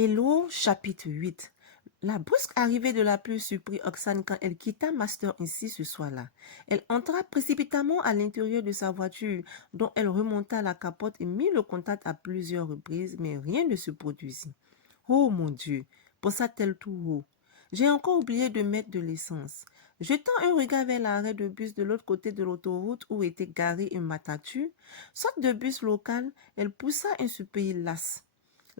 Hello, chapitre 8. La brusque arrivée de la pluie surprit Oksane quand elle quitta Master ainsi ce soir-là. Elle entra précipitamment à l'intérieur de sa voiture, dont elle remonta la capote et mit le contact à plusieurs reprises, mais rien ne se produisit. Oh mon Dieu, pensa-t-elle tout haut. J'ai encore oublié de mettre de l'essence. Jetant un regard vers l'arrêt de bus de l'autre côté de l'autoroute où était garé un matatu, sorte de bus local, elle poussa un soupir las.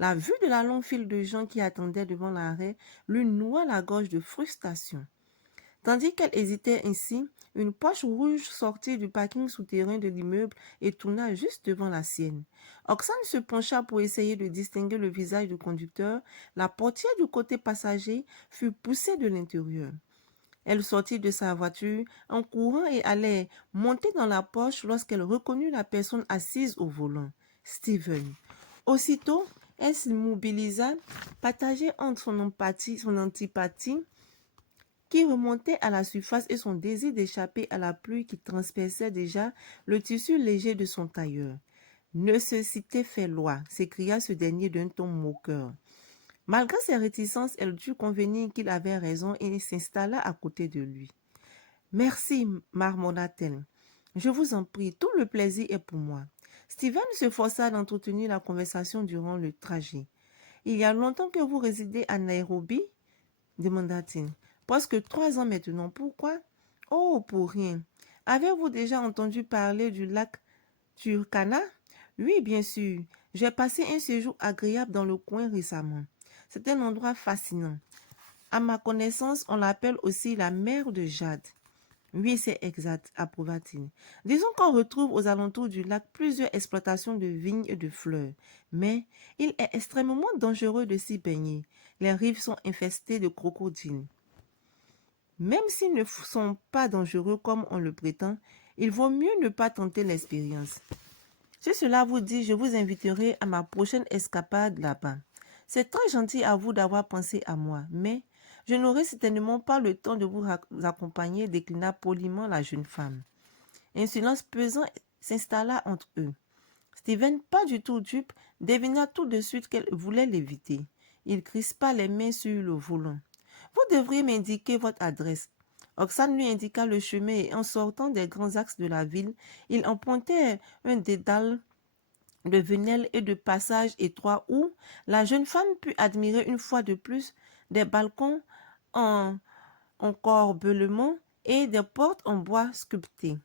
La vue de la longue file de gens qui attendaient devant l'arrêt lui noua la gorge de frustration. Tandis qu'elle hésitait ainsi, une poche rouge sortit du parking souterrain de l'immeuble et tourna juste devant la sienne. Oksane se pencha pour essayer de distinguer le visage du conducteur. La portière du côté passager fut poussée de l'intérieur. Elle sortit de sa voiture en courant et allait monter dans la poche lorsqu'elle reconnut la personne assise au volant, Steven. Aussitôt, elle s'immobilisa, partagée entre son antipathie qui remontait à la surface et son désir d'échapper à la pluie qui transperçait déjà le tissu léger de son tailleur. Ne se citer fait loi, s'écria ce dernier d'un ton moqueur. Malgré ses réticences, elle dut convenir qu'il avait raison et s'installa à côté de lui. Merci, marmonna-t-elle. Je vous en prie, tout le plaisir est pour moi. Steven se força d'entretenir la conversation durant le trajet. Il y a longtemps que vous résidez à Nairobi? Demanda-t-il. Presque 3 ans maintenant. Pourquoi? Oh, pour rien. Avez-vous déjà entendu parler du lac Turkana? Oui, bien sûr. J'ai passé un séjour agréable dans le coin récemment. C'est un endroit fascinant. À ma connaissance, on l'appelle aussi la mer de Jade. Oui, c'est exact, approuva-t-il. Disons qu'on retrouve aux alentours du lac plusieurs exploitations de vignes et de fleurs, mais il est extrêmement dangereux de s'y baigner. Les rives sont infestées de crocodiles. Même s'ils ne sont pas dangereux comme on le prétend, il vaut mieux ne pas tenter l'expérience. Si cela vous dit, je vous inviterai à ma prochaine escapade là-bas. C'est très gentil à vous d'avoir pensé à moi, mais je n'aurai certainement pas le temps de vous accompagner, déclina poliment la jeune femme. Un silence pesant s'installa entre eux. Steven, pas du tout dupe, devina tout de suite qu'elle voulait l'éviter. Il crispa les mains sur le volant. Vous devriez m'indiquer votre adresse. Oksane lui indiqua le chemin et en sortant des grands axes de la ville, il empruntait un dédale de venelles et de passages étroits où la jeune femme put admirer une fois de plus des balcons en encorbellement et des portes en bois sculpté,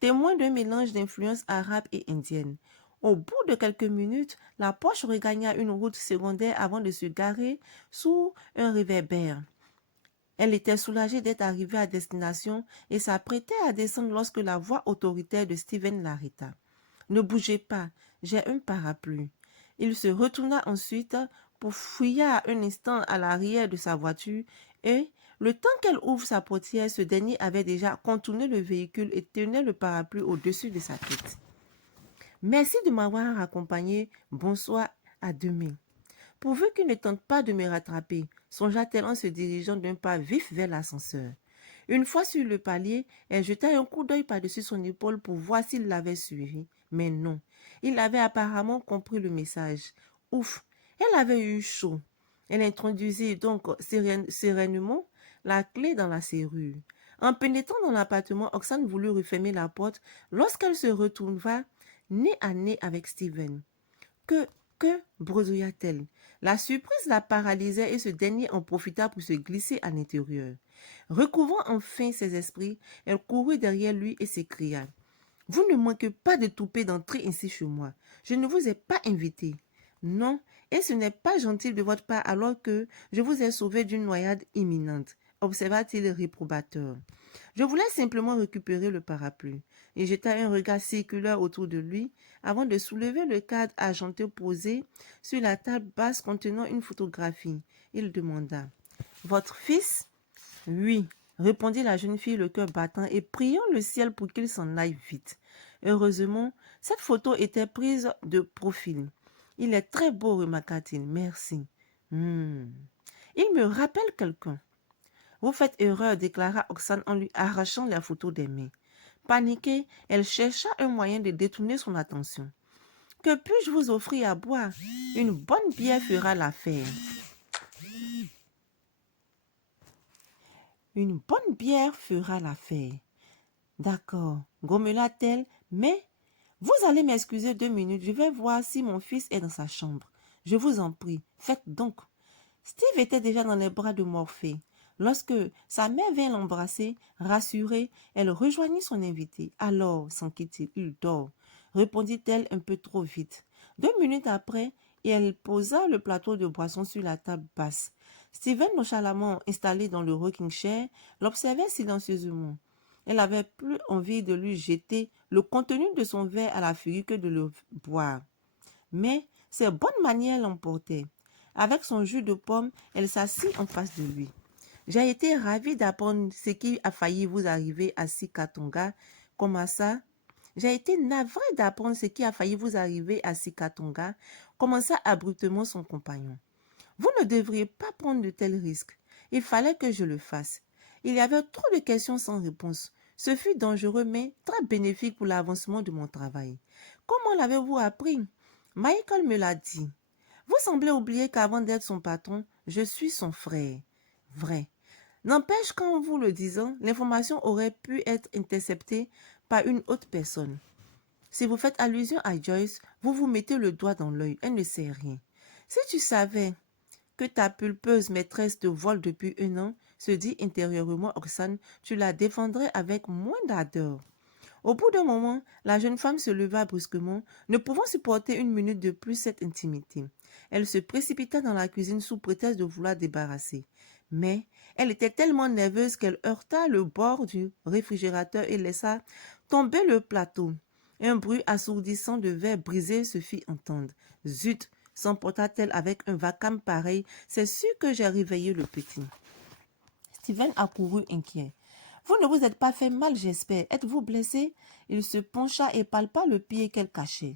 témoin d'un mélange d'influences arabes et indiennes. Au bout de quelques minutes, la Porsche regagna une route secondaire avant de se garer sous un réverbère. Elle était soulagée d'être arrivée à destination et s'apprêtait à descendre lorsque la voix autoritaire de Steven l'arrêta. Ne bougez pas, j'ai un parapluie. Il se retourna ensuite pour fouiller un instant à l'arrière de sa voiture et, le temps qu'elle ouvre sa portière, ce dernier avait déjà contourné le véhicule et tenait le parapluie au-dessus de sa tête. Merci de m'avoir accompagné. Bonsoir, à demain. Pourvu qu'il ne tente pas de me rattraper, songea-t-elle en se dirigeant d'un pas vif vers l'ascenseur. Une fois sur le palier, elle jeta un coup d'œil par-dessus son épaule pour voir s'il l'avait suivi. Mais non, il avait apparemment compris le message. Ouf, elle avait eu chaud. Elle introduisit donc sereinement la clé dans la serrure. En pénétrant dans l'appartement, Oksane voulut refermer la porte lorsqu'elle se retourna nez à nez avec Steven. Que bredouilla-t-elle? La surprise la paralysait et ce dernier en profita pour se glisser à l'intérieur. Recouvrant enfin ses esprits, elle courut derrière lui et s'écria. Vous ne manquez pas de toupet d'entrer ainsi chez moi. Je ne vous ai pas invité. Non, et ce n'est pas gentil de votre part alors que je vous ai sauvé d'une noyade imminente, observa-t-il réprobateur. Je voulais simplement récupérer le parapluie. Il jeta un regard circulaire autour de lui avant de soulever le cadre argenté posé sur la table basse contenant une photographie. Il demanda. Votre fils? Oui, répondit la jeune fille le cœur battant et priant le ciel pour qu'il s'en aille vite. Heureusement, cette photo était prise de profil. Il est très beau, remarqua-t-il. Merci. Il me rappelle quelqu'un. Vous faites erreur, déclara Oksane en lui arrachant la photo des mains. Paniquée, elle chercha un moyen de détourner son attention. Que puis-je vous offrir à boire? Une bonne bière fera l'affaire. Une bonne bière fera l'affaire. D'accord, grommela-t-elle, mais vous allez m'excuser 2 minutes, je vais voir si mon fils est dans sa chambre. Je vous en prie, faites donc. Steve était déjà dans les bras de Morphée. Lorsque sa mère vint l'embrasser, rassurée, elle rejoignit son invité. Alors, s'enquit-il, il dort, répondit-elle un peu trop vite. 2 minutes après, et elle posa le plateau de boisson sur la table basse. Steven, nonchalamment installé dans le rocking chair, l'observait silencieusement. Elle avait plus envie de lui jeter le contenu de son verre à la figure que de le boire. Mais ses bonnes manières l'emportaient. Avec son jus de pomme, elle s'assit en face de lui. J'ai été ravie d'apprendre ce qui a failli vous arriver à Sikatonga. Comment ça? J'ai été navrée d'apprendre ce qui a failli vous arriver à Sikatonga, commença abruptement son compagnon. Vous ne devriez pas prendre de tels risques. Il fallait que je le fasse. Il y avait trop de questions sans réponse. Ce fut dangereux mais très bénéfique pour l'avancement de mon travail. Comment l'avez-vous appris? Michael me l'a dit. Vous semblez oublier qu'avant d'être son patron, je suis son frère. Vrai. N'empêche qu'en vous le disant, l'information aurait pu être interceptée par une autre personne. Si vous faites allusion à Joyce, vous vous mettez le doigt dans l'œil. Elle ne sait rien. Si tu savais que ta pulpeuse maîtresse te vole depuis 1 an, se dit intérieurement Roxane, tu la défendrais avec moins d'ardeur. Au bout d'un moment, la jeune femme se leva brusquement, ne pouvant supporter 1 minute de plus cette intimité. Elle se précipita dans la cuisine sous prétexte de vouloir débarrasser. Mais elle était tellement nerveuse qu'elle heurta le bord du réfrigérateur et laissa tomber le plateau. Un bruit assourdissant de verre brisé se fit entendre. Zut, s'emporta-t-elle avec un vacarme pareil, c'est sûr que j'ai réveillé le petit. Steven accourut inquiet. Vous ne vous êtes pas fait mal, j'espère. Êtes-vous blessé? Il se pencha et palpa le pied qu'elle cachait.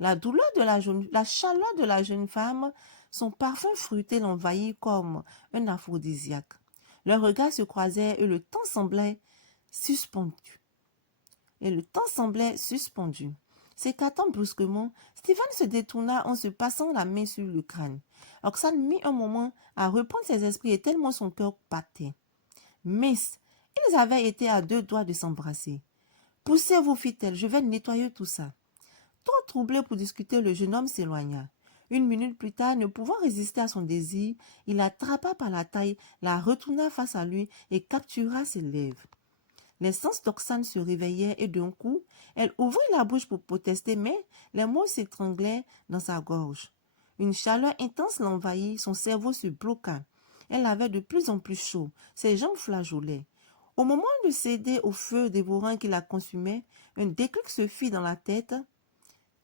La chaleur de la jeune femme, son parfum fruité l'envahit comme un aphrodisiaque. Leurs regards se croisèrent et le temps semblait suspendu. S'écartant brusquement, Steven se détourna en se passant la main sur le crâne. Roxane mit un moment à reprendre ses esprits et tellement son cœur battait. Miss, ils avaient été à 2 doigts de s'embrasser. Poussez-vous, fit-elle, je vais nettoyer tout ça. Trop troublé pour discuter, le jeune homme s'éloigna. 1 minute plus tard, ne pouvant résister à son désir, il l'attrapa par la taille, la retourna face à lui et captura ses lèvres. Les sens d'Oxane se réveillèrent et d'un coup, elle ouvrit la bouche pour protester, mais les mots s'étranglaient dans sa gorge. Une chaleur intense l'envahit, son cerveau se bloqua. Elle avait de plus en plus chaud, ses jambes flageolaient. Au moment de céder au feu dévorant qui la consumait, un déclic se fit dans la tête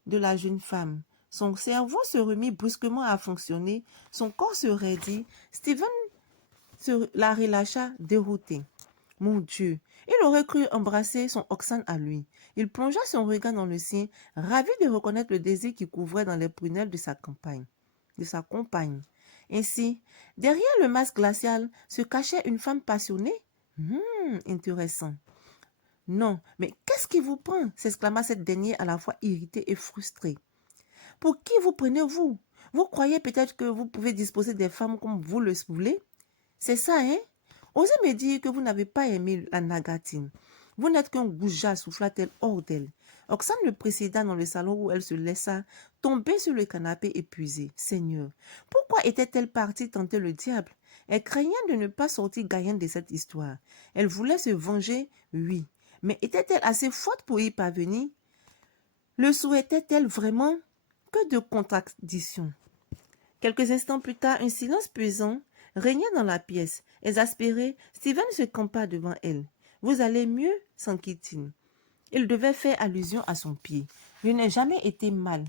de la jeune femme. Son cerveau se remit brusquement à fonctionner, son corps se raidit. Steven la relâcha dérouté. Mon Dieu, il aurait cru embrasser son Roxane à lui. Il plongea son regard dans le sien, ravi de reconnaître le désir qui couvrait dans les prunelles de sa compagne. Ainsi, derrière le masque glacial se cachait une femme passionnée. Intéressant. Non, mais qu'est-ce qui vous prend? S'exclama cette dernière à la fois irritée et frustrée. Pour qui vous prenez-vous? Vous croyez peut-être que vous pouvez disposer des femmes comme vous le voulez? C'est ça, hein? Osez me dire que vous n'avez pas aimé la Nagatine. Vous n'êtes qu'un goujat, souffla-t-elle hors d'elle. Roxane le précéda dans le salon où elle se laissa tomber sur le canapé épuisée. Seigneur, pourquoi était-elle partie tenter le diable? Elle craignait de ne pas sortir gagnante de cette histoire. Elle voulait se venger, oui. Mais était-elle assez forte pour y parvenir? Le souhaitait-elle vraiment? Que de contradictions. Quelques instants plus tard, un silence pesant régnait dans la pièce. Exaspéré, Steven se campa devant elle. « Vous allez mieux ?» s'enquit-il. Il devait faire allusion à son pied. « Je n'ai jamais été mal »,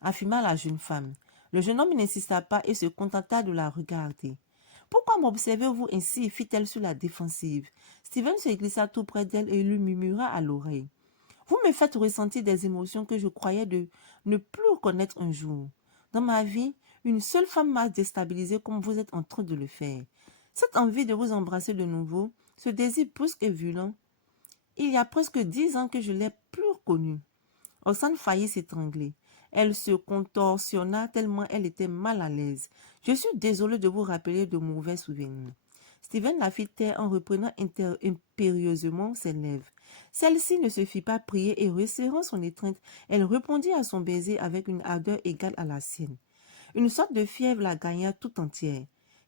affirma la jeune femme. Le jeune homme n'insista pas et se contenta de la regarder. « Pourquoi m'observez-vous ainsi ?» fit-elle sur la défensive. Steven se glissa tout près d'elle et lui murmura à l'oreille. « Vous me faites ressentir des émotions que je croyais de ne plus reconnaître un jour. Dans ma vie, une seule femme m'a déstabilisée comme vous êtes en train de le faire. Cette envie de vous embrasser de nouveau, ce désir brusque et violent, il y a presque 10 ans que je l'ai plus reconnu. Roxane faillit s'étrangler. Elle se contorsionna tellement elle était mal à l'aise. Je suis désolée de vous rappeler de mauvais souvenirs. Steven la fit taire en reprenant impérieusement ses lèvres. Celle-ci ne se fit pas prier et resserrant son étreinte, elle répondit à son baiser avec une ardeur égale à la sienne. Une sorte de fièvre la gagna tout entière.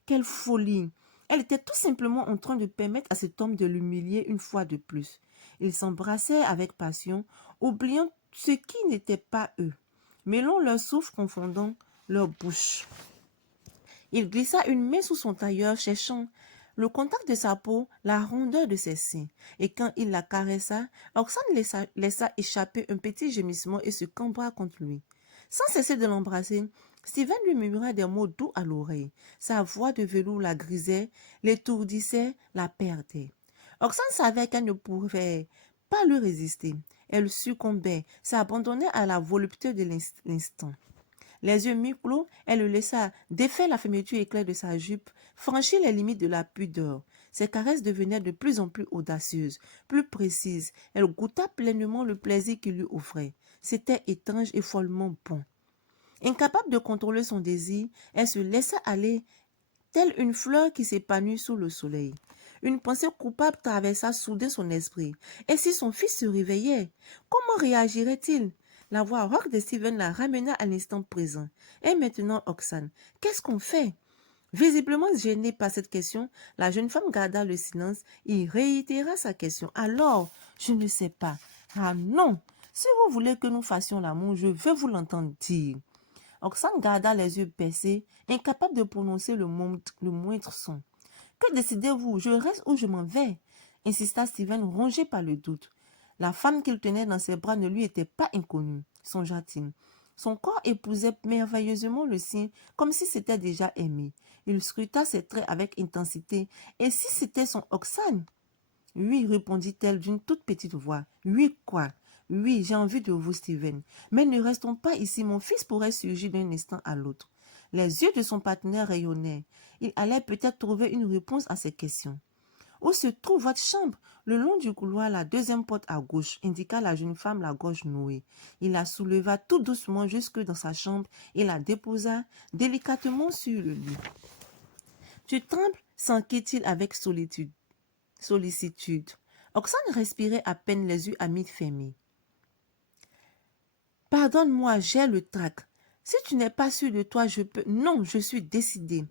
Quelle folie! Elle était tout simplement en train de permettre à cet homme de l'humilier une fois de plus. Ils s'embrassèrent avec passion, oubliant ce qui n'était pas eux, mêlant leurs souffles confondant leurs bouches. Il glissa une main sous son tailleur, cherchant le contact de sa peau, la rondeur de ses seins. Et quand il la caressa, Roxane laissa échapper un petit gémissement et se cambra contre lui. Sans cesser de l'embrasser, Steven lui murmura des mots doux à l'oreille. Sa voix de velours la grisait, l'étourdissait, la perdait. Roxane savait qu'elle ne pouvait pas lui résister. Elle succombait, s'abandonnait à la volupté de l'instant. Les yeux mi-clos, elle le laissa défaire la fermeture éclair de sa jupe, franchir les limites de la pudeur. Ses caresses devenaient de plus en plus audacieuses, plus précises. Elle goûta pleinement le plaisir qu'il lui offrait. C'était étrange et follement bon. Incapable de contrôler son désir, elle se laissa aller, telle une fleur qui s'épanouit sous le soleil. Une pensée coupable traversa soudain son esprit. Et si son fils se réveillait, comment réagirait-il? La voix rauque de Steven la ramena à l'instant présent. Et maintenant, Roxane, qu'est-ce qu'on fait? Visiblement gênée par cette question, la jeune femme garda le silence et réitéra sa question. Alors, je ne sais pas. Ah non, si vous voulez que nous fassions l'amour, je veux vous l'entendre dire. Roxane garda les yeux baissés, incapable de prononcer le moindre son. Que décidez-vous? Je reste ou je m'en vais? Insista Steven, rongé par le doute. La femme qu'il tenait dans ses bras ne lui était pas inconnue, songea-t-il. Son corps épousait merveilleusement le sien, comme si c'était déjà aimé. Il scruta ses traits avec intensité. Et si c'était son Roxane? Oui, répondit-elle d'une toute petite voix. Oui, quoi? Oui, j'ai envie de vous, Steven. Mais ne restons pas ici, mon fils pourrait surgir d'un instant à l'autre. Les yeux de son partenaire rayonnaient. Il allait peut-être trouver une réponse à ses questions. Où se trouve votre chambre? Le long du couloir, la deuxième porte à gauche, indiqua la jeune femme la gorge nouée. Il la souleva tout doucement jusque dans sa chambre et la déposa délicatement sur le lit. Tu trembles? S'enquit-il avec sollicitude. Roxane respirait à peine les yeux à mi-fermés. Pardonne-moi, j'ai le trac. Si tu n'es pas sûr de toi, je peux... Non, je suis décidée.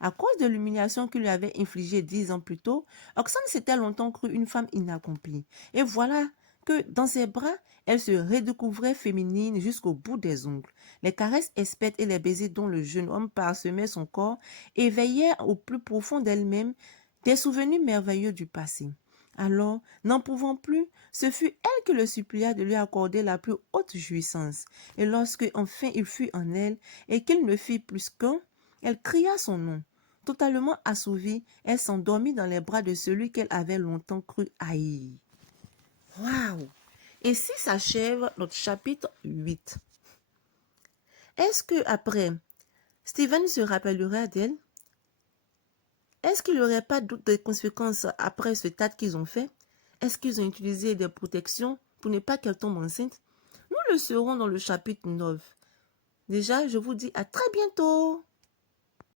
À cause de l'humiliation qu'il lui avait infligée 10 ans plus tôt, Roxane s'était longtemps crue une femme inaccomplie. Et voilà que, dans ses bras, elle se redécouvrait féminine jusqu'au bout des ongles. Les caresses expertes et les baisers dont le jeune homme parsemait son corps éveillaient au plus profond d'elle-même des souvenirs merveilleux du passé. Alors, n'en pouvant plus, ce fut elle qui le supplia de lui accorder la plus haute jouissance. Et lorsque enfin il fut en elle et qu'il ne fit plus qu'un, elle cria son nom. Totalement assouvie, elle s'endormit dans les bras de celui qu'elle avait longtemps cru haïr. Waouh! Ainsi s'achève notre chapitre 8. Est-ce que après, Steven se rappellerait d'elle? Est-ce qu'il n'y aurait pas d'autres conséquences après ce tas qu'ils ont fait? Est-ce qu'ils ont utilisé des protections pour ne pas qu'elle tombe enceinte? Nous le saurons dans le chapitre 9. Déjà, je vous dis à très bientôt.